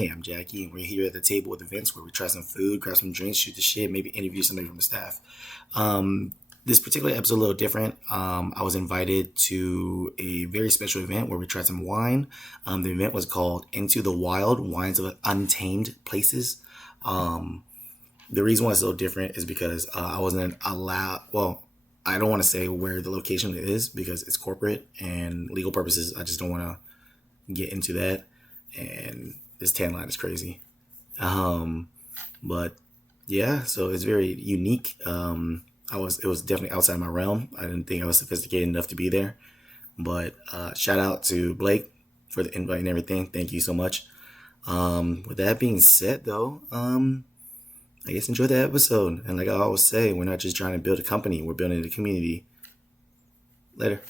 Hey, I'm Jackie, and we're here at the table with events where we try some food, grab some drinks, shoot the shit, maybe interview somebody from the staff. This particular episode a little different. I was invited to a very special event where we tried some wine. The event was called Into the Wild, Wines of Untamed Places. The reason why it's so different is because I wasn't allowed, well, I don't want to say where the location is because it's corporate and legal purposes. I just don't want to get into that. And this tan line is crazy. But yeah, so it's very unique. It was definitely outside my realm. I didn't think I was sophisticated enough to be there. But shout out to Blake for the invite and everything. Thank you so much. With that being said, though, I guess enjoy the episode. And like I always say, we're not just trying to build a company. We're building a community. Later.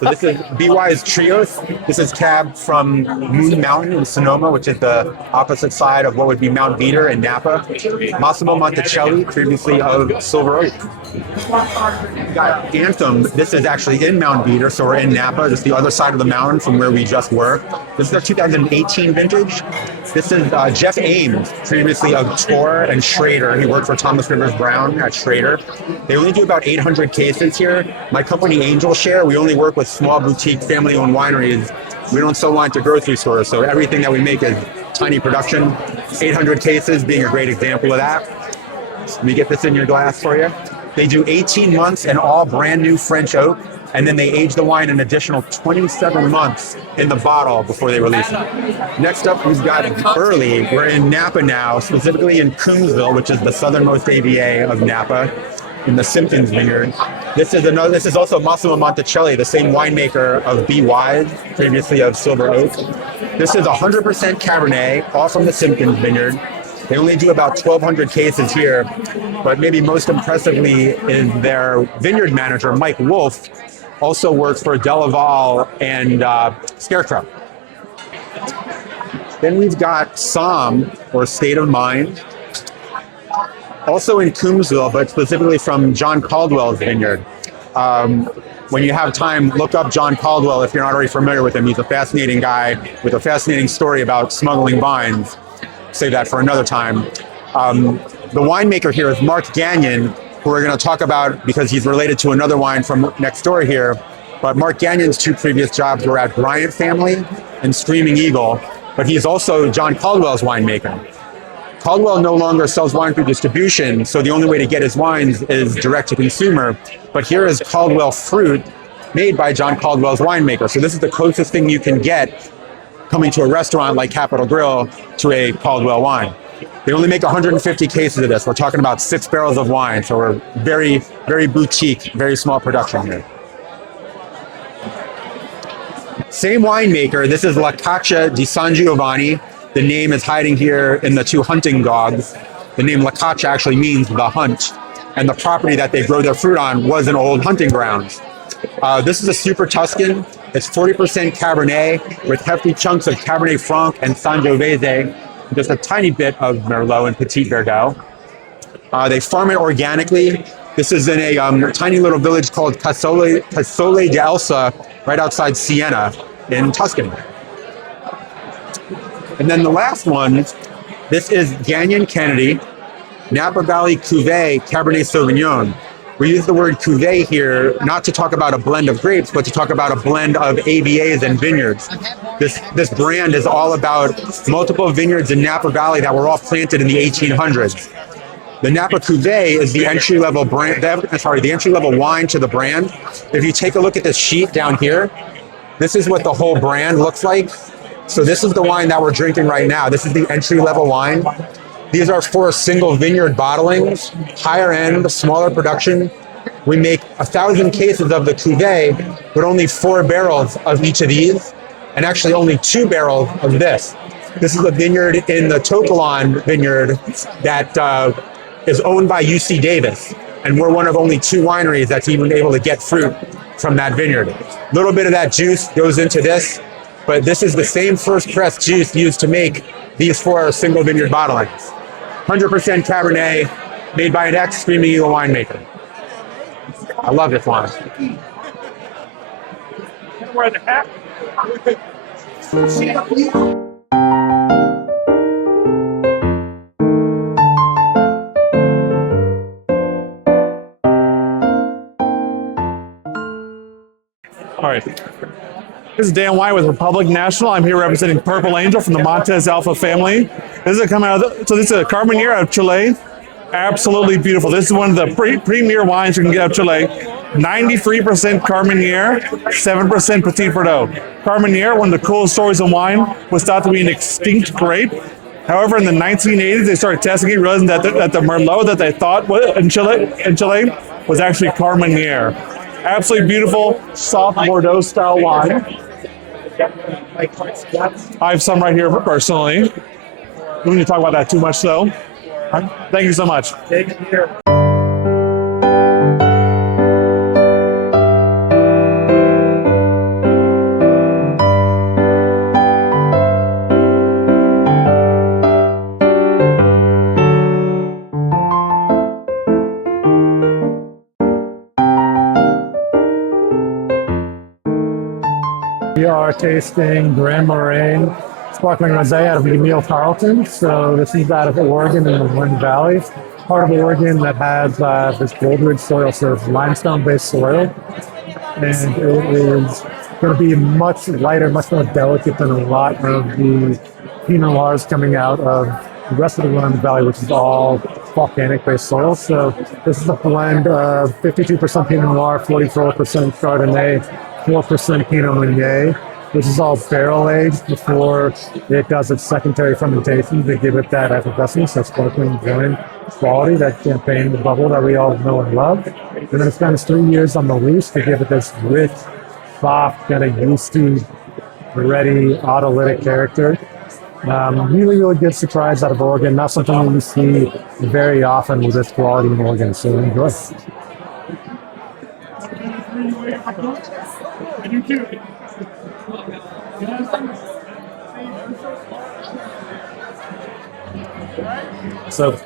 So this is BY's Trios. This is cab from Moon Mountain in Sonoma, which is the opposite side of what would be Mount Veeder in Napa. Massimo Monticelli, previously of Silver Oak. We've got Anthem. This is actually in Mount Veeder, so we're in Napa, just the other side of the mountain from where we just were. This is our 2018 vintage. This is Jeff Ames, previously of Tor and Schrader. He worked for Thomas Rivers Brown at Schrader. They only do about 800 cases here. My company, Angel Share, we only work with small boutique family-owned wineries. We don't sell wine to grocery stores, so everything that we make is tiny production. 800 cases being a great example of that. Let me get this in your glass for you. They do 18 months and all brand new French oak, and then they age the wine an additional 27 months in the bottle before they release it. Next up, we've got Early. We're in Napa now, specifically in Coombsville, which is the southernmost AVA of Napa, in the Simpkins Vineyard. This is also Massimo Monticelli, the same winemaker of Be Wise, previously of Silver Oak. This is 100% Cabernet, all from the Simpkins Vineyard. They only do about 1,200 cases here, but maybe most impressively is their vineyard manager, Mike Wolf, also works for Delaval and Scarecrow. Then we've got Somm, or State of Mind, also in Coombsville, but specifically from John Caldwell's vineyard. When you have time, look up John Caldwell if you're not already familiar with him. He's a fascinating guy with a fascinating story about smuggling vines. Save that for another time. The winemaker here is Mark Gagnon, who we're going to talk about because he's related to another wine from next door here. But Mark Gagnon's two previous jobs were at Bryant Family and Screaming Eagle, but he's also John Caldwell's winemaker. Caldwell no longer sells wine through distribution, so the only way to get his wines is direct to consumer. But here is Caldwell fruit made by John Caldwell's winemaker. So this is the closest thing you can get coming to a restaurant like Capitol Grill to a Caldwell wine. They only make 150 cases of this. We're talking about 6 barrels of wine, so we're very, very boutique, very small production here. Same winemaker, this is La Caccia di San Giovanni. The name is hiding here in the 2 hunting dogs. The name La Caccia actually means the hunt, and the property that they grow their fruit on was an old hunting ground. This is a Super Tuscan. It's 40% Cabernet with hefty chunks of Cabernet Franc and Sangiovese, just a tiny bit of Merlot and Petit Verdot. They farm it organically. This is in a tiny little village called Casole di Elsa, right outside Siena in Tuscany. And then the last one, this is Gagnon Kennedy, Napa Valley Cuvée Cabernet Sauvignon. We use the word cuvée here not to talk about a blend of grapes, but to talk about a blend of AVAs and vineyards. This brand is all about multiple vineyards in Napa Valley that were all planted in the 1800s. The Napa Cuvée is the entry-level the entry-level wine to the brand. If you take a look at this sheet down here, this is what the whole brand looks like. So this is the wine that we're drinking right now. This is the entry-level wine. These are for single vineyard bottlings, higher end, smaller production. We make 1,000 cases of the cuvée, but only 4 barrels of each of these, and actually only 2 barrels of this. This is a vineyard in the Tokelon vineyard that is owned by UC Davis, and we're one of only 2 wineries that's even able to get fruit from that vineyard. A little bit of that juice goes into this. but this is the same first press juice used to make these four single vineyard bottlings. 100% Cabernet, made by an ex-Screaming Eagle winemaker. I love this wine. Wear the hat. All right. This is Dan White with Republic National. I'm here representing Purple Angel from the Montes Alpha family. This is coming out of this is a Carmenere out of Chile. Absolutely beautiful. This is one of the premier wines you can get out of Chile. 93% Carmenere, 7% Petit Verdot. Carmenere, one of the coolest stories in wine, was thought to be an extinct grape. However, in the 1980s, they started testing it, realizing that the Merlot that they thought was in Chile was actually Carmenere. Absolutely beautiful, soft Bordeaux style wine. I have some right here personally. We don't need to talk about that too much, though. Thank you so much. We are tasting Grand Moraine Sparkling Rosé out of Emile Carlton. So this is out of Oregon in the Wind Valley, part of Oregon that has this gold-rich soil, so it's limestone-based soil. And it is going to be much lighter, much more delicate than a lot of the Pinot Noirs coming out of the rest of the Wind Valley, which is all volcanic-based soil. So this is a blend of 52% Pinot Noir, 44% Chardonnay, 4% Pinot Meunier, which is all barrel aged before it does its secondary fermentation to give it that effervescence, that sparkling wine quality, that champagne bubble that we all know and love. And then it spends 3 years on the lease to give it this rich, soft, kind of yeasty, ready, autolytic character. Really, really good surprise out of Oregon. Not something that you see very often with this quality in Oregon, so enjoy. So,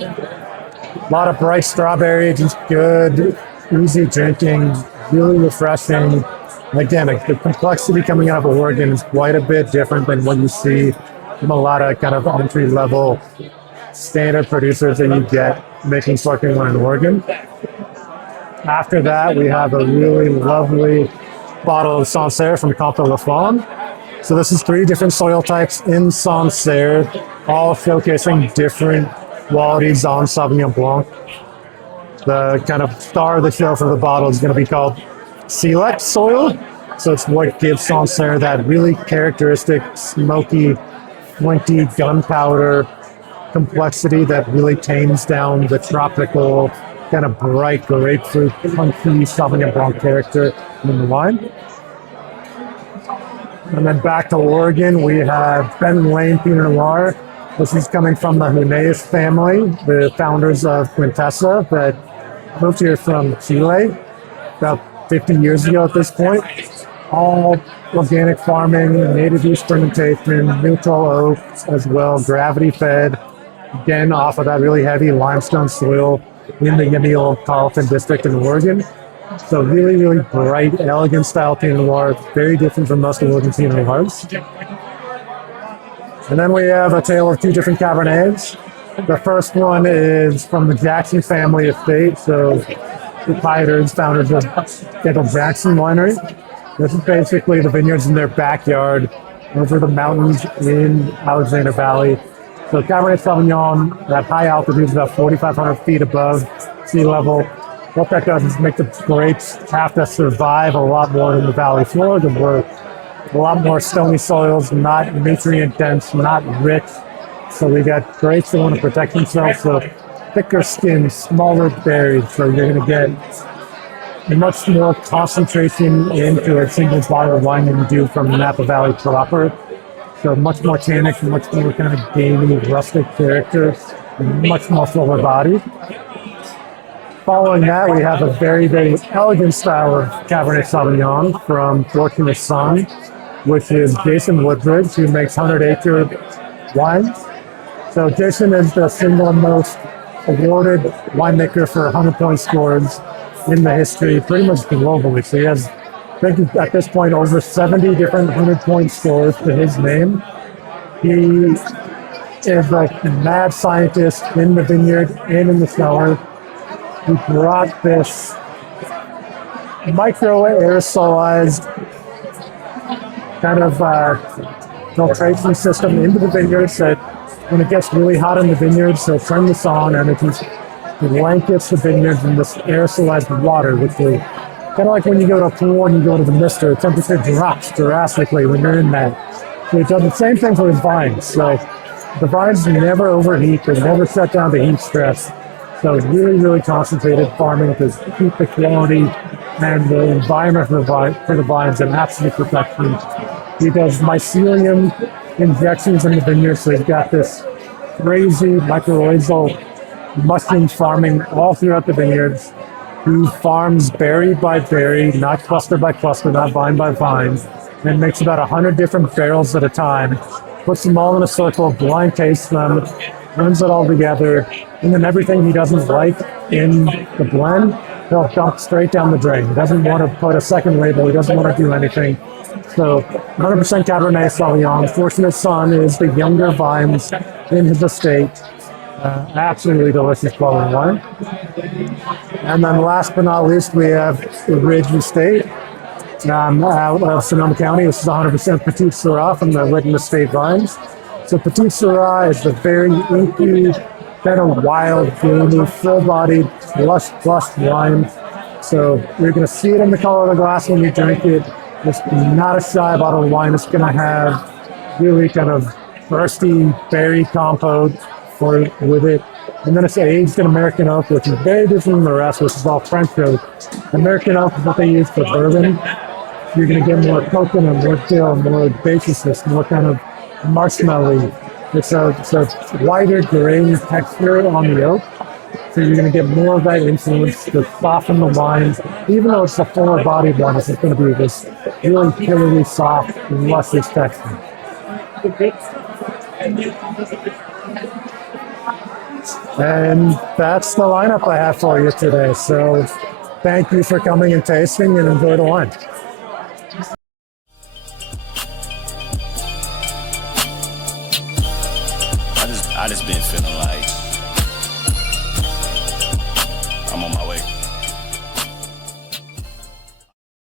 a lot of bright strawberry, just good, easy drinking, really refreshing. Again, the complexity coming out of Oregon is quite a bit different than what you see from a lot of kind of entry-level standard producers that you get making sparkling wine in Oregon. After that, we have a really lovely bottle of Sancerre from Comte de la Faune. So this is 3 different soil types in Sancerre, all showcasing different qualities on Sauvignon Blanc. The kind of star of the show for the bottle is going to be called Select soil. So it's what gives Sancerre that really characteristic smoky, flinty gunpowder complexity that really tames down the tropical, kind of bright grapefruit, punky Sauvignon Blanc character in the wine. And then back to Oregon, we have Ben Lane Pinot Noir. This is coming from the Huneeus family, the founders of Quintessa that moved here from Chile about 50 years ago at this point. All organic farming, native yeast fermentation, neutral oaks as well, gravity fed, again off of that really heavy limestone soil in the Emile Carlton district in Oregon. So really, really bright, elegant style Pinot Noir, very different from most of Oregon's Pinot Noirs. And then we have a tale of 2 different Cabernets. The first one is from the Jackson family estate, so the proprietors, founders of Kendall Jackson Winery. This is basically the vineyards in their backyard over the mountains in Alexander Valley. So Cabernet Sauvignon at high altitudes, about 4,500 feet above sea level. What that does is make the grapes have to survive a lot more in the valley floor. We're a lot more stony soils, not nutrient dense, not rich. So we got grapes that want to protect themselves. So thicker skin, smaller berries. So you're going to get much more concentration into a single bottle of wine than you do from Napa Valley proper. So much more tannic, much more kind of gamey, rustic character, and much more fuller body. Following that, we have a very, very elegant style of Cabernet Sauvignon from Fortunate Son. which is Jason Woodbridge, who makes 100-acre wines. So Jason is the single most awarded winemaker for 100-point scores in the history, pretty much globally. So he has, I think at this point, over 70 different 100-point scores to his name. He is like a mad scientist in the vineyard and in the cellar. He brought this micro aerosolized kind of filtration system into the vineyards that when it gets really hot in the vineyards, they'll turn this on and it just blankets the vineyards in this aerosolized water, which is kind of like when you go to a pool and you go to the mister, the temperature drops drastically when you're in that. So it does the same thing for his vines. So the vines never overheat, they never shut down to heat stress. So really, really concentrated farming to keep the quality and the environment for the vines in absolute perfection. He does mycelium injections in the vineyard, so he's got this crazy mycorrhizal mushroom farming all throughout the vineyards. He farms berry by berry, not cluster by cluster, not vine by vine, and makes about 100 different barrels at a time, puts them all in a circle, blind tastes them, blends it all together, and then everything he doesn't like in the blend, he'll dump straight down the drain. He doesn't want to put a second label, he doesn't want to do anything. So 100% Cabernet Sauvignon. Fortunate Son is the younger vines in his estate. Absolutely delicious quality wine. And then last but not least, we have the Ridge Estate out of Sonoma County. This is 100% Petit Syrah from the Ridge Estate vines. So Petit Syrah is the very inky, kind of wild, gamey, full-bodied, lush wine. So you're going to see it in the color of the glass when you drink it. It's not a shy bottle of wine. It's going to have really kind of thirsty berry compote with it. And then it's aged in American oak, which is very different from the rest, which is all French oak. American oak is what they use for bourbon. You're going to get more coconut, more dill, more bacousness, more kind of marshmallowy. It's a wider grain texture on the oak. So you're going to get more of that influence to soften the wines. Even though it's a fuller bodied one, it's going to be this really pillowy, soft, luscious texture. And that's the lineup I have for you today. So thank you for coming and tasting, and enjoy the wine. I just been feeling like